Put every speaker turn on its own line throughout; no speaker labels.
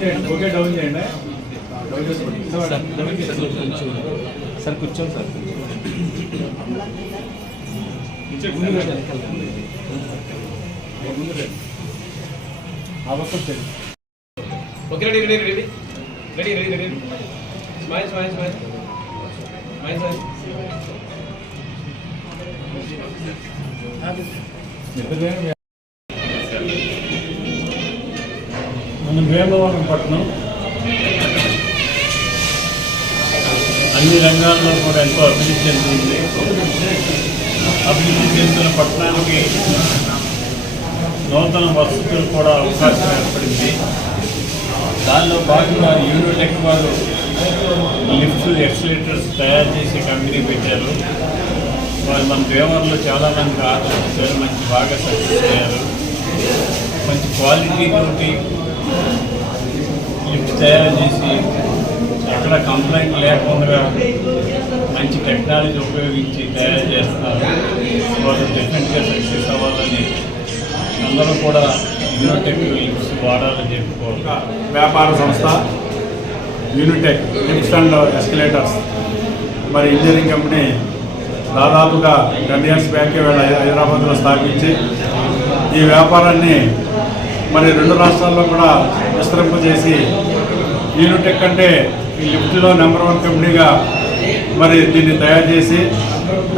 చేయండి okay down చేయండి down
sir కూర్చోండి sir
okay ready ready ready ready ready ready smile smile smile smile smile
మన భీమవరం పట్టణం. అన్ని రంగాల్లో కూడా ఎంతో అభివృద్ధి చెందింది అభివృద్ధి చెందిన పట్టణానికి నూతన వసతులు కూడా అవకాశం ఏర్పడింది. దానిలో భాగంగా యూనిటెక్ వారు లిఫ్ట్ ఎక్సలేటర్స్ తయారు చేసే కంపెనీ పెట్టారు. వాళ్ళు మన దేవర్లో చాలా మంది ఆదరించారు మంచి బాగా సక్సెస్ అయ్యారు మంచి క్వాలిటీ తోటి లిఫ్ట్ తయారు చేసి ఎక్కడ కంప్లైంట్ లేకుండా మంచి టెక్నాలజీ ఉపయోగించి తయారు చేస్తారు. వాళ్ళు డెఫినెట్గా సక్సెస్ అవ్వాలని అందరూ కూడా యూనిటెక్ లిఫ్ట్స్ వాడాలని చెప్పుకోవాలి. వ్యాపార సంస్థ యూనిటెక్ లిఫ్ట్స్ అండ్ ఎస్కలేటర్స్ మరి ఇంజనీరింగ్ కంపెనీ దాదాపుగా టెన్ ఇయర్స్ బ్యాకే వీళ్ళ హైదరాబాద్లో స్థాపించి ఈ వ్యాపారాన్ని మరి రెండు రాష్ట్రాల్లో కూడా విస్తరింపజేసి యూనిటెక్ అంటే ఈ లిఫ్ట్లో నెంబర్ వన్ కంపెనీగా మరి దీన్ని తయారు చేసి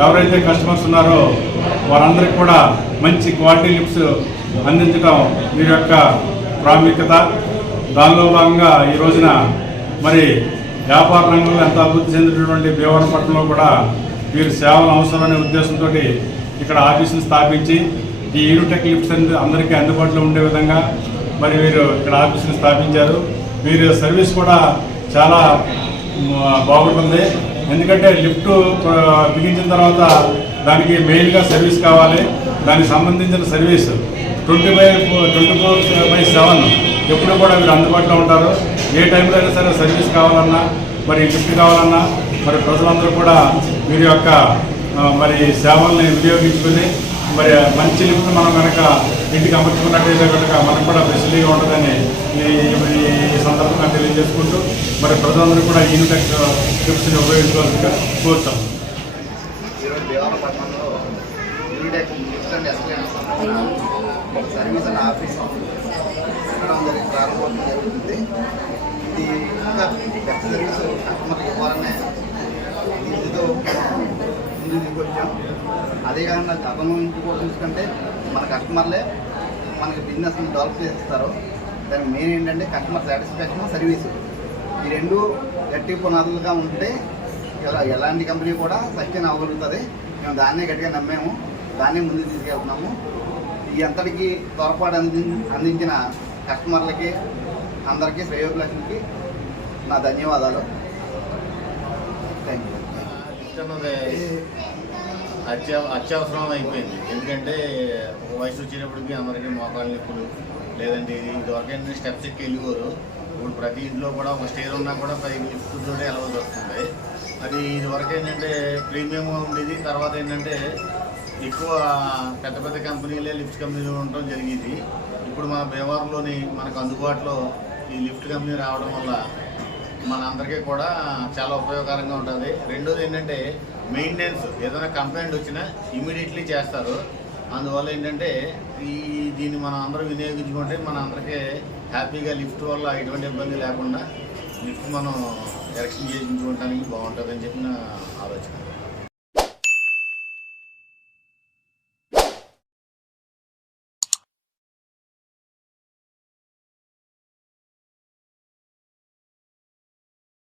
ఎవరైతే కస్టమర్స్ ఉన్నారో వారందరికీ కూడా మంచి క్వాలిటీ లిఫ్ట్స్ అందించడం వీరి యొక్క ప్రాముఖ్యత. దానిలో భాగంగా ఈ రోజున మరి వ్యాపార రంగంలో ఎంత అభివృద్ధి చెందినటువంటి భీమవరపట్నంలో కూడా వీరు సేవలు అవసరమనే ఉద్దేశంతో ఇక్కడ ఆఫీసును స్థాపించి ఈ యూనిటెక్ లిఫ్ట్స్ అందరికీ అందుబాటులో ఉండే విధంగా మరి వీరు ఇక్కడ ఆఫీసును స్థాపించారు. వీరి సర్వీస్ కూడా చాలా బాగుంటుంది. ఎందుకంటే లిఫ్ట్ బిగించిన తర్వాత దానికి మెయిన్గా సర్వీస్ కావాలి. దానికి సంబంధించిన service twenty by twenty four by seven ఎప్పుడు కూడా వీరు అందుబాటులో ఉంటారు. ఏ టైంలో అయినా సరే సర్వీస్ కావాలన్నా మరి లిఫ్ట్ కావాలన్నా మరి ప్రజలందరూ కూడా వీరి యొక్క మరి సేవల్ని వినియోగించుకుని మరి మంచి లిఫ్ట్ మనం కనుక ఇంటికి అమర్చుకున్నట్టయితే కనుక మనకు కూడా ఫెసిలిటీగా ఉంటుందని ఈ సందర్భంగా తెలియజేసుకుంటూ మరి ప్రజలందరూ కూడా యూనిటెక్ లిఫ్ట్స్ని ఉపయోగించుకోవాల్సిందిగా కోరుతాం.
సర్వీస్ అండ్ ఆఫీస్ ప్రారంభం జరుగుతుంది. ఇది ఇంకా పెద్ద సర్వీస్ కస్టమర్కి ఇవ్వాలనే ఏదో ముందు తీసుకొచ్చాం అదే కాకుండా గతంలో నుంచి కూడా చూసుకుంటే మన కస్టమర్లే మనకి బిజినెస్ని డెవలప్ చేస్తారు. దానికి మెయిన్ ఏంటంటే కస్టమర్ సాటిస్ఫాక్షన్ సర్వీస్ ఈ రెండు గట్టి పునాదులుగా ఉంటే ఎలాంటి కంపెనీ కూడా సస్టైన్ అవ్వగలుగుతుంది. మేము దాన్నే గట్టిగా నమ్మాము. దాన్నే ముందుకు తీసుకెళ్తున్నాము. ఈ అంతటికి తోడ్పాటు అంది అందించిన కస్టమర్లకి అందరికీ శ్రేయోభిలాషులకి నా ధన్యవాదాలు. థ్యాంక్ యూ
అన్నది అత్య అత్యవసరం అయిపోయింది. ఎందుకంటే వయసు వచ్చేటప్పటికి అందరికీ మోకాళ్ళ నొప్పులు లేదంటే ఇది ఇదివరకు ఏంటంటే స్టెప్స్ ఎక్కి వెళ్ళిపోరు ఇప్పుడు ప్రతి ఇంట్లో కూడా ఒక స్టేర్ ఉన్నా కూడా పది లిఫ్ట్తో వెళ్ళవలసి వస్తుంది. అది ఇదివరకు ఏంటంటే ప్రీమియంగా ఉండేది తర్వాత ఏంటంటే ఎక్కువ పెద్ద పెద్ద కంపెనీలే లిఫ్ట్ కంపెనీలు ఉండటం జరిగేది. ఇప్పుడు మన భీమవరంలోని మనకు అందుబాటులో ఈ లిఫ్ట్ కంపెనీ రావడం వల్ల మన అందరికీ కూడా చాలా ఉపయోగకరంగా ఉంటుంది. రెండోది ఏంటంటే మెయింటెనెన్స్ ఏదైనా కంప్లైంట్ వచ్చినా ఇమీడియట్లీ చేస్తారు. అందువల్ల ఏంటంటే ఈ దీన్ని మనం అందరం వినియోగించుకుంటే మన అందరికీ హ్యాపీగా లిఫ్ట్ వల్ల ఎటువంటి ఇబ్బంది లేకుండా లిఫ్ట్ మనం ఎలక్షన్ చేయించుకోవడానికి బాగుంటుందని చెప్పిన ఆలోచన.